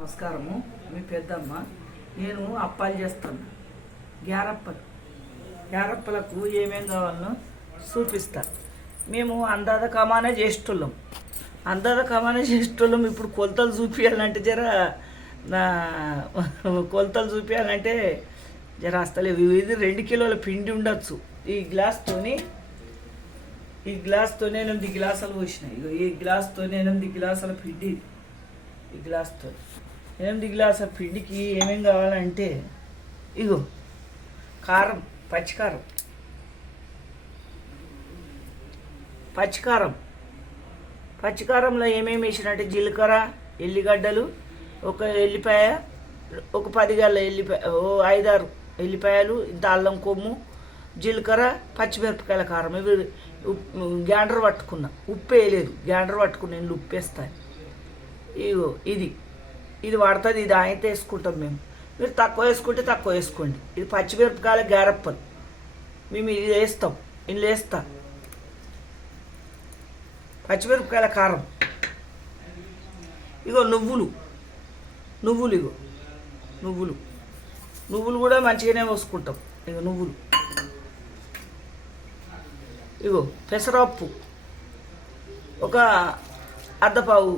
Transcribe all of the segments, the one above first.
నమస్కారము. మీ పెద్దమ్మ. నేను అప్పాలు చేస్తాను. గ్యారప్పలు. గ్యారప్పలకు ఏమేం కావాలనో చూపిస్తా. మేము అందాద కమానే చేసేటోళ్ళం. అందాద కమానే చేసేటోళ్ళం. ఇప్పుడు కొలతలు చూపించాలంటే జర నా కొలతలు చూపించాలంటే జర అస్తలేవు ఇది రెండు కిలోల పిండి ఉండొచ్చు. ఈ గ్లాస్తోని ఈ గ్లాస్తోనే ఎనిమిది గ్లాసులు పోసినాయి ఈ గ్లాస్తోనే ఎనిమిది గ్లాసుల పిండి ఇది. ఈ గ్లాస్తో ఎనిమిది గ్లాసుల పిండికి ఏమేం కావాలంటే ఇగో కారం పచ్చికారం. పచ్చికారం. పచ్చికారంలో ఏమేమి వేసినట్టే? జీలకర్ర ఎల్లిగడ్డలు ఒక ఎల్లిపాయ ఒక పది గల్ల ఎల్లిపాయ ఓ ఐదారు ఎల్లిపాయలు ఇంత అల్లం కొమ్ము జీలకర్ర పచ్చిమిరపకాయల కారం. ఇవి ఉప్పు గ్యాండర్ పట్టుకున్నా. ఉప్పు వేయలేదు. గ్యాండర్ పట్టుకుని నేను ఉప్పు వేస్తాను ఇగో ఇది. ఇది పడుతుంది ఇది ఆయనతో వేసుకుంటాం మేము. మీరు తక్కువ వేసుకుంటే తక్కువ వేసుకోండి. ఇది పచ్చిమిరపకాయల గారప్పలు మేము ఇది వేస్తాం ఇందులో వేస్తాం. పచ్చిమిరపకాయల కారం. ఇగో నువ్వులు. నువ్వులు ఇగో. నువ్వులు. నువ్వులు కూడా మంచిగానే పోసుకుంటాం. ఇగో నువ్వులు. ఇగో పెసరపప్పు ఒక అర్ధపావు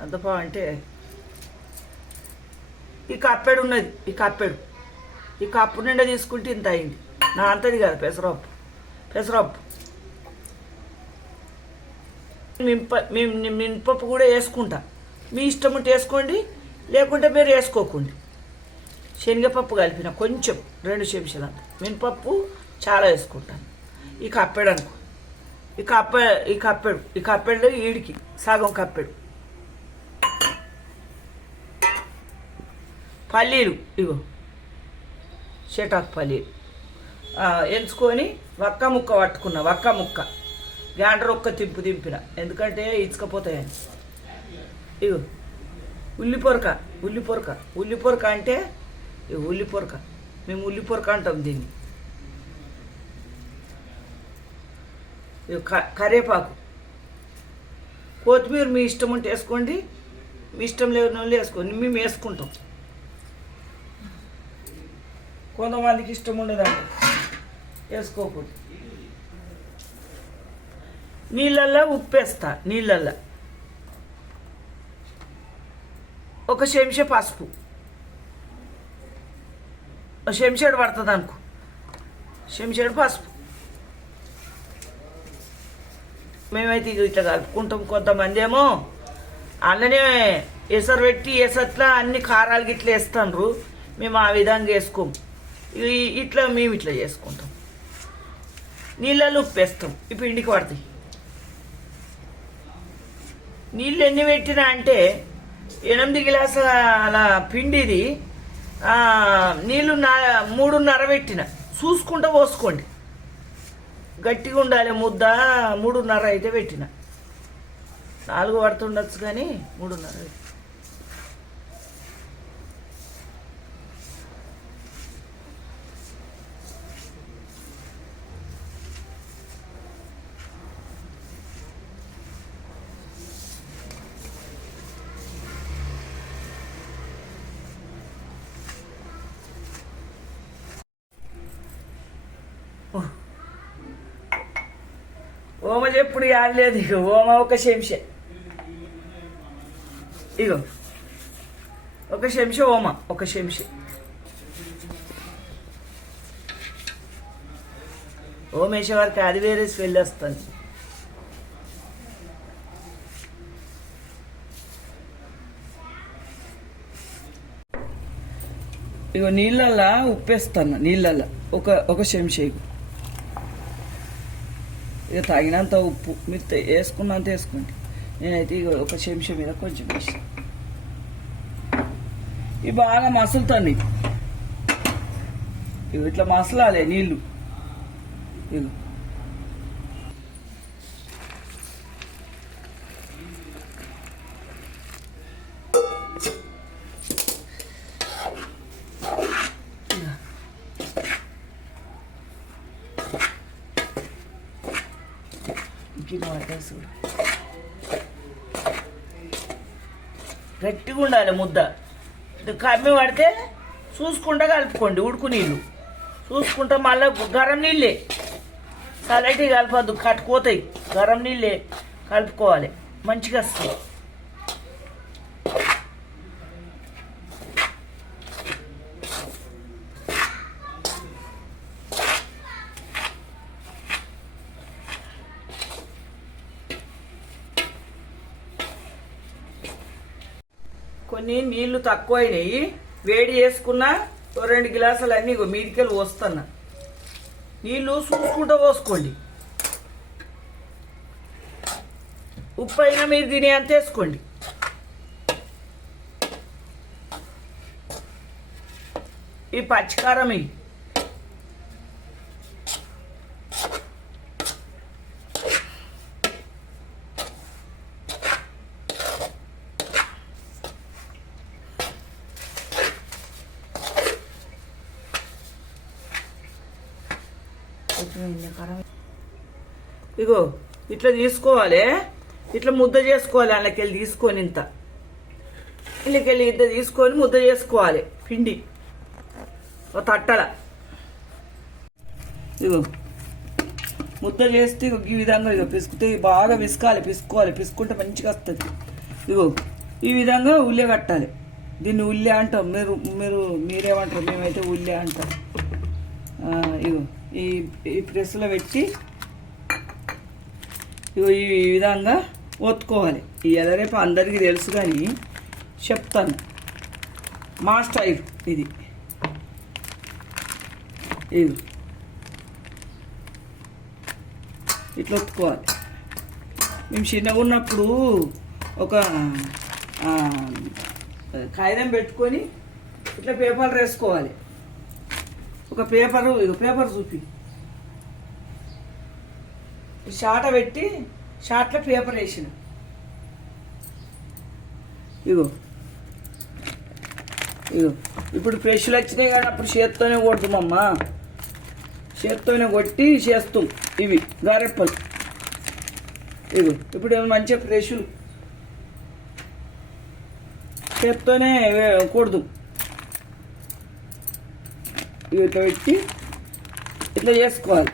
అర్ధపావు అంటే ఈ కప్పెడు ఉన్నది ఈ కప్పెడు. ఈ కప్పు నిండా తీసుకుంటే ఇంత అయింది. నా అంతది కాదు పెసరపప్పు. పెసరపప్పు. మింప మీ- మినపప్పు కూడా వేసుకుంటా. మీ ఇష్టం ఉంటే వేసుకోండి లేకుంటే మీరు వేసుకోకండి. శనగపప్పు కలిపిన కొంచెం రెండు చెంచాలు అంత మినపప్పు చాలా వేసుకుంటాను. ఈ కప్పెడు అనుకో. ఈ కప్ప ఈ కప్పెడు ఈ కప్పెడు ఈడికి సగం కప్పెడు. పల్లీలు ఇగో. షటాక్ పల్లీలు. ఎంచుకొని వక్క ముక్క పట్టుకున్న వక్క ముక్క. గ్యాండర్ ఒక్క తింపు దింపిన. ఎందుకంటే ఇచ్చుకపోతాయని ఇగో. ఉల్లి పొరక ఉల్లి పొరక ఉల్లి పొరక అంటే ఇగో ఉల్లి పొరక మేము ఉల్లి పొరక అంటాం దీన్ని. ఇగో క- కరేపాకు. కొత్తిమీర మీ ఇష్టం ఉంటే వేసుకోండి. మీ ఇష్టం లేని వాళ్ళు వేసుకోండి. మేము వేసుకుంటాం. కొంతమందికి ఇష్టం ఉండదండి వేసుకోకూడదు. నీళ్ళల్లో ఉప్పేస్తా నీళ్ళల్లో. ఒక చెంచా పసుపు. ఒక చెంచాడు పడుతుంది అనుకో. చెంచాడు పసుపు. మేమైతే ఇగో ఇట్లా కలుపుకుంటాం. కొంతమంది ఏమో అందులోనే ఎసరు పెట్టి ఎసట్లా అన్ని కారాలు గిట్ల వేస్తాండ్రు. మేము ఆ విధంగా వేసుకోము ఇట్లా మేము ఇట్లా చేసుకుంటాం. నీళ్ళలో ఉప్పు వేస్తాం ఈ పిండికి పడతాయి నీళ్ళు ఎన్ని పెట్టినా అంటే ఎనిమిది గ్లాసుల పిండిది నీళ్ళు నా మూడున్నర పెట్టిన. చూసుకుంటూ పోసుకోండి. గట్టిగా ఉండాలి ముద్ద మూడున్నర అయితే పెట్టిన. నాలుగు పడుతుండొచ్చు కానీ మూడున్నర ఓమ చెప్పుడు ఆడలేదు ఇక ఓమ ఒక చెంచా ఇగో ఒక చెంచా ఓమ ఒక చెంచా ఓమేష వేసేవారికి అది వేరే స్మెల్ వస్తుంది. ఇగో నీళ్ళల్లా ఉప్పేస్తాను నీళ్ళల్లా. ఒక ఒక చెంచా ఇగో. ఇక తగినంత ఉప్పు. మీరు వేసుకున్నంత వేసుకోండి. నేనైతే ఇక ఒక చెంచా మీద కొంచెం వేసి ఇవి బాగా మసులుతాయి ఇవి ఇట్లా మసలాలే నీళ్ళు ఇగో. ఇంక పడతాయి చూడు గట్టిగా ఉండాలి ముద్ద. కమ్మి పడితే చూసుకుంటా కలుపుకోండి ఉడుకు నీళ్ళు. చూసుకుంటా మళ్ళీ గరం నీళ్ళే. చల్లటి కలపద్దు కట్టుకోతాయి గరం నీళ్ళే కలుపుకోవాలి. మంచిగా వస్తుంది. కొన్ని నీళ్ళు తక్కువైనాయి. వేడి చేసుకున్నా రెండు గ్లాసులు అన్నీ మీదికెళ్ళి పోస్తున్నా. నీళ్ళు చూసుకుంటూ పోసుకోండి. ఉప్పు అయినా మీరు తినే అంత వేసుకోండి. ఈ పచ్చికారం ఇవి ఇగో ఇట్లా తీసుకోవాలి ఇట్లా ముద్ద చేసుకోవాలి అందులోకెళ్ళి తీసుకొని ఇంత. ఇళ్ళకెళ్ళి ఇంత తీసుకొని ముద్ద చేసుకోవాలి పిండి. ఒక తట్టల ఇగో ముద్ద చేస్తే ఈ విధంగా ఇగో పిసుకుతే బాగా పిసుకాలి పిసుకోవాలి పిసుకుంటే మంచిగా వస్తుంది. ఇగో ఈ విధంగా ఉల్లి కట్టాలి. దీన్ని ఉల్లి అంటాం. మీరు మీరు మీరేమంటారు? మేమైతే ఉల్లి అంటాం. ఇగో ఈ ఈ ప్రెస్లో పెట్టి ఈ విధంగా ఒత్తుకోవాలి. ఈ ఎదరేపు అందరికీ తెలుసు కానీ చెప్తాను. మా స్టైల్ ఇది. ఇది ఇట్లా ఒత్తుకోవాలి. మేము చిన్నగా ఉన్నప్పుడు ఒక కాగితం పెట్టుకొని ఇట్లా పేపర్ వేసుకోవాలి. ఒక పేపరు ఇది పేపర్ చూపి. షాట పెట్టి షాట్లో పేపర్ వేసిన. ఇగో. ఇగో. ఇప్పుడు ఫ్రెష్లు వచ్చినాయి కానీ అప్పుడు చేత్తోనే కొడుతామమ్మా చేత్తోనే కొట్టి చేస్తాం ఇవి గారెప్పలు. ఇగో ఇప్పుడు మంచిగా ఫ్రెష్లు. చేత్తోనే కొడదు ఇవి పెట్టి ఇట్లా చేసుకోవాలి.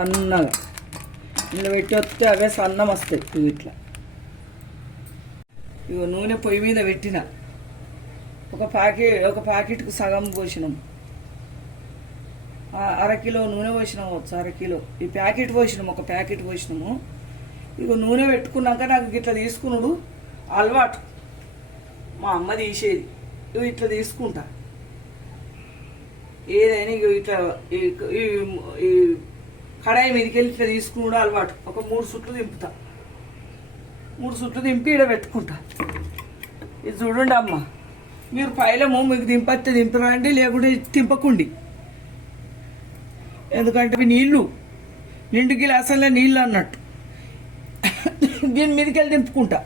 సన్నగా. ఇందులో పెట్టి వస్తే అవే సన్నం వస్తాయి. ఇవి ఇట్లా. ఇగో నూనె పొయ్యి మీద పెట్టిన. ఒక ప్యాకెట్ ఒక ప్యాకెట్కు సగం పోసినాం. అరకిలో నూనె పోసినాము వచ్చు అరకిలో ఈ ప్యాకెట్ పోసినాం ఒక ప్యాకెట్ పోసినాము. ఇక నూనె పెట్టుకున్నాక నాకు ఇట్లా తీసుకున్నాడు అలవాటు. మా అమ్మ తీసేది. ఇవి ఇట్లా తీసుకుంటా. ఏదైనా ఇక ఇట్లా ఈ- ఈ కడాయి మీదకి వెళ్ళి ఇట్లా తీసుకున్నాడు అలవాటు. ఒక మూడు సుట్లు దింపుతా. మూడు సుట్లు దింపి ఇక్కడ పెట్టుకుంటా. ఇది చూడండి అమ్మ. మీరు పైలము మీకు దింపస్తే దింపరండి లేకుంటే దింపకుండి. ఎందుకంటే ఇవి నీళ్ళు. నిండు గిలాసంలో నీళ్ళు అన్నట్టు. దీని మీదకి వెళ్ళి దింపుకుంటా.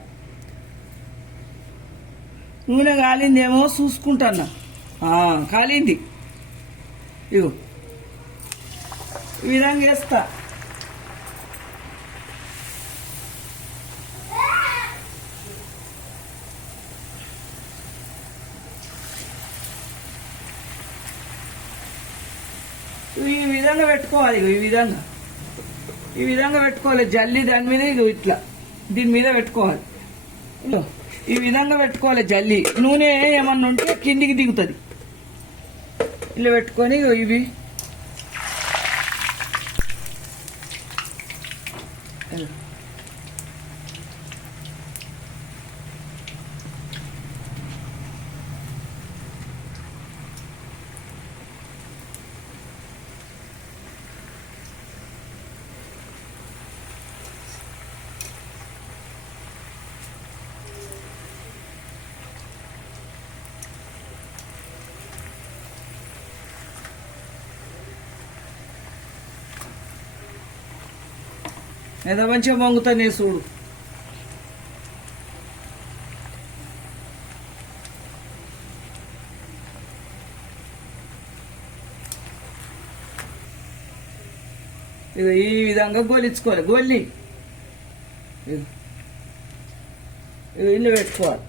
నూనె కాలిందేమో చూసుకుంటాన్నా ఆ, కాలింది. ఇగో. ఈ విధంగా వేస్తా ఈ విధంగా పెట్టుకోవాలి ఇగో ఈ విధంగా. ఈ విధంగా పెట్టుకోవాలి జల్లి దాని మీద ఇగో ఇట్లా. దీని మీద పెట్టుకోవాలి. ఈ విధంగా పెట్టుకోవాలి జల్లి. నూనె ఏమన్నా ఉంటే కిందికి దిగుతుంది. ఇలా పెట్టుకొని ఇగో ఇవి. ఇగో. ఏదో మంచిగా వంగుతానే చూడు. ఇక ఈ విధంగా గోలించుకోవాలి గోలి ఇల్లు పెట్టుకోవాలి.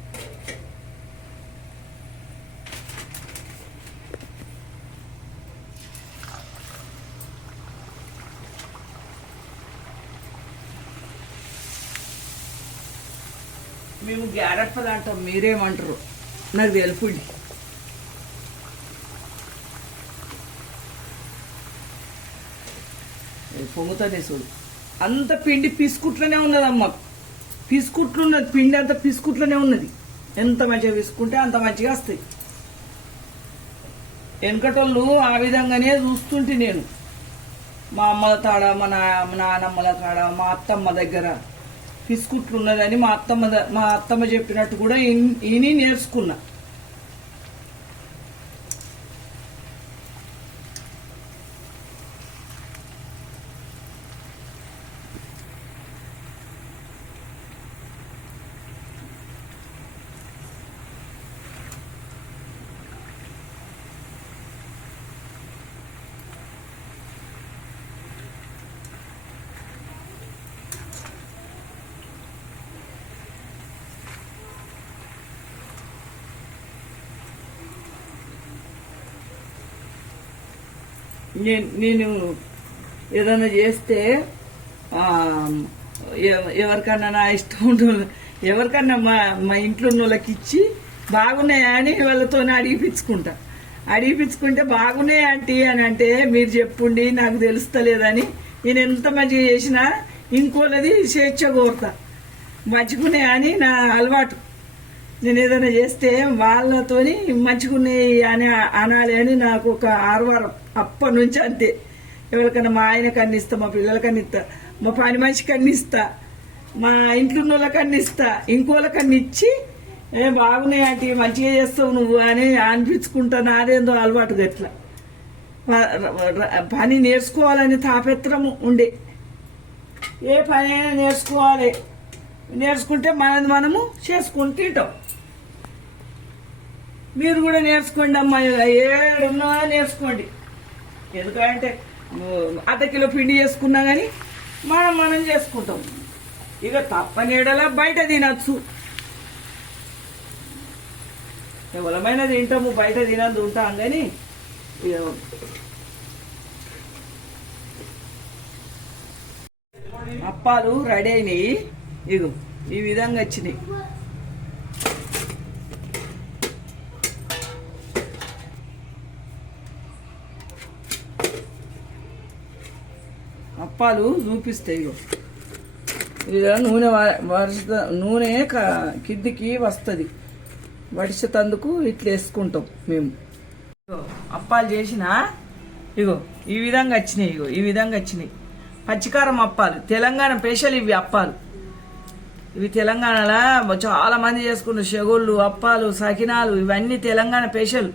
మేము గ్యారప్పలు అంటాం మీరేమంటారు? నాకు తెలుపుండి పొంగుతానే చూడు అంత పిండి పిసుకుట్లోనే ఉన్నదమ్మ. పిసుకుట్లు పిండి అంత పిసుకుట్లోనే ఉన్నది. ఎంత మంచిగా పిసుకుంటే అంత మంచిగా వస్తాయి. వెనకటోళ్ళు ఆ విధంగానే చూస్తుంటే నేను. మా అమ్మల తాడ మా నాన్నమ్మల నానమ్మల కాడ మా అత్తమ్మ దగ్గర. తీసుకుంటున్నదని మా అత్తమ్మ మా అత్తమ్మ చెప్పినట్టు కూడా ఇన్- ఇని నేర్చుకున్నా నేను నేను ఏదైనా చేస్తే ఎవ- ఎవరికన్నా నా ఇష్టం ఉన్న- ఎవరికన్నా మా మా ఇంట్లో ఉన్న వాళ్ళకి ఇచ్చి బాగున్నాయా? అని వాళ్ళతో అడిగిపించుకుంటా. అడిగిపించుకుంటే బాగున్నాయి ఆంటీ? అని అంటే మీరు చెప్పుండి నాకు తెలుస్తలేదని నేను ఎంత మంచిగా చేసినా ఇంకోళ్ళది స్వేచ్ఛ కోరుతా. మంచిగున్నాయి అని నా అలవాటు. నేను ఏదైనా చేస్తే వాళ్ళతోని మంచిగున్నాయి అని అనాలి అని నాకు ఒక ఆర్వారం అప్పటి నుంచి అంతే. ఎవరికన్నా మా ఆయన కన్నిస్తా మా పిల్లలకన్నా ఇస్తా మా పని మనిషికి కన్నిస్తా మా ఇంట్లో ఉన్న వాళ్ళకి అన్నిస్తా ఇంకోళ్ళకన్నా ఇచ్చి ఏ బాగున్నాయి అంటే మంచిగా చేస్తావు నువ్వు అని అనిపించుకుంటా నాదేందో అలవాటు గట్ల. పని నేర్చుకోవాలని తాపెత్తరం ఉండే. ఏ పని అయినా నేర్చుకోవాలి. నేర్చుకుంటే మనది మనము చేసుకొని తింటాం. మీరు కూడా నేర్చుకోండి అమ్మా ఏడున్నా నేర్చుకోండి. ఎందుకంటే అర్ధ కిలో పిండి చేసుకున్నా కానీ మనం మనం చేసుకుంటాం. ఇక తప్పనీడలా బయట తినచ్చు. ఎవరమైనా తింటాము బయట తినద్దు ఉంటాం కానీ అప్పాలు రెడీ అయినాయి. ఇగో ఈ విధంగా వచ్చినాయి. అప్పాలు చూపిస్తాయి ఇగో. ఇది నూనె వ- వరుస నూనె కిందికి వస్తుంది. వడిసేటందుకు ఇట్లా వేసుకుంటాం మేము. ఇగో అప్పాలు చేసిన ఇగో ఈ విధంగా వచ్చినాయి ఇగో ఈ విధంగా వచ్చినాయి. పచ్చికారం అప్పాలు తెలంగాణ స్పెషల్ ఇవి అప్పాలు. ఇవి తెలంగాణలో చాలా మంది చేసుకున్నారు షెగుళ్ళు అప్పాలు సకినాలు ఇవన్నీ తెలంగాణ స్పెషల్.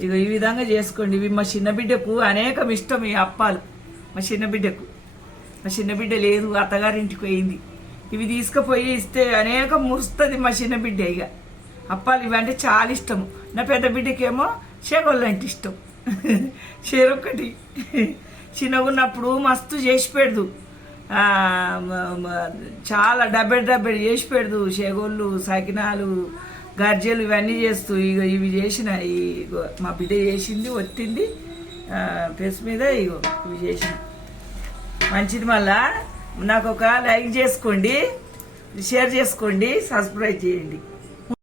ఇక ఈ విధంగా చేసుకోండి. ఇవి మా చిన్న బిడ్డకు అనేకం ఇష్టం ఈ అప్పాలు. మా చిన్న బిడ్డకు మా చిన్న బిడ్డ లేదు అత్తగారింటికి పోయింది. ఇవి తీసుకుపోయి ఇస్తే అనేకం మురుస్తుంది మా చిన్న బిడ్డ ఇక అప్పాలు ఇవంటే చాలా ఇష్టం. నా పెద్ద బిడ్డకేమో షెగోళ్ళు అంటే ఇష్టం. షేరొక్కటి. చిన్నగా ఉన్నప్పుడు మస్తు చేసి పెడదు. చాలా డబ్బెడు డబ్బెడు చేసి పెడదు షెగోళ్ళు సకినాలు గర్జెలు ఇవన్నీ చేస్తూ ఇగ ఇవి చేసిన ఈ ఇగో మా బిడ్డ చేసింది ఒత్తింది ప్రెస్ మీద ఇగో ఇవి చేసిన. మంచిది మళ్ళా? నాకు ఒక లైక్ చేసుకోండి షేర్ చేసుకోండి సబ్స్క్రైబ్ చేయండి.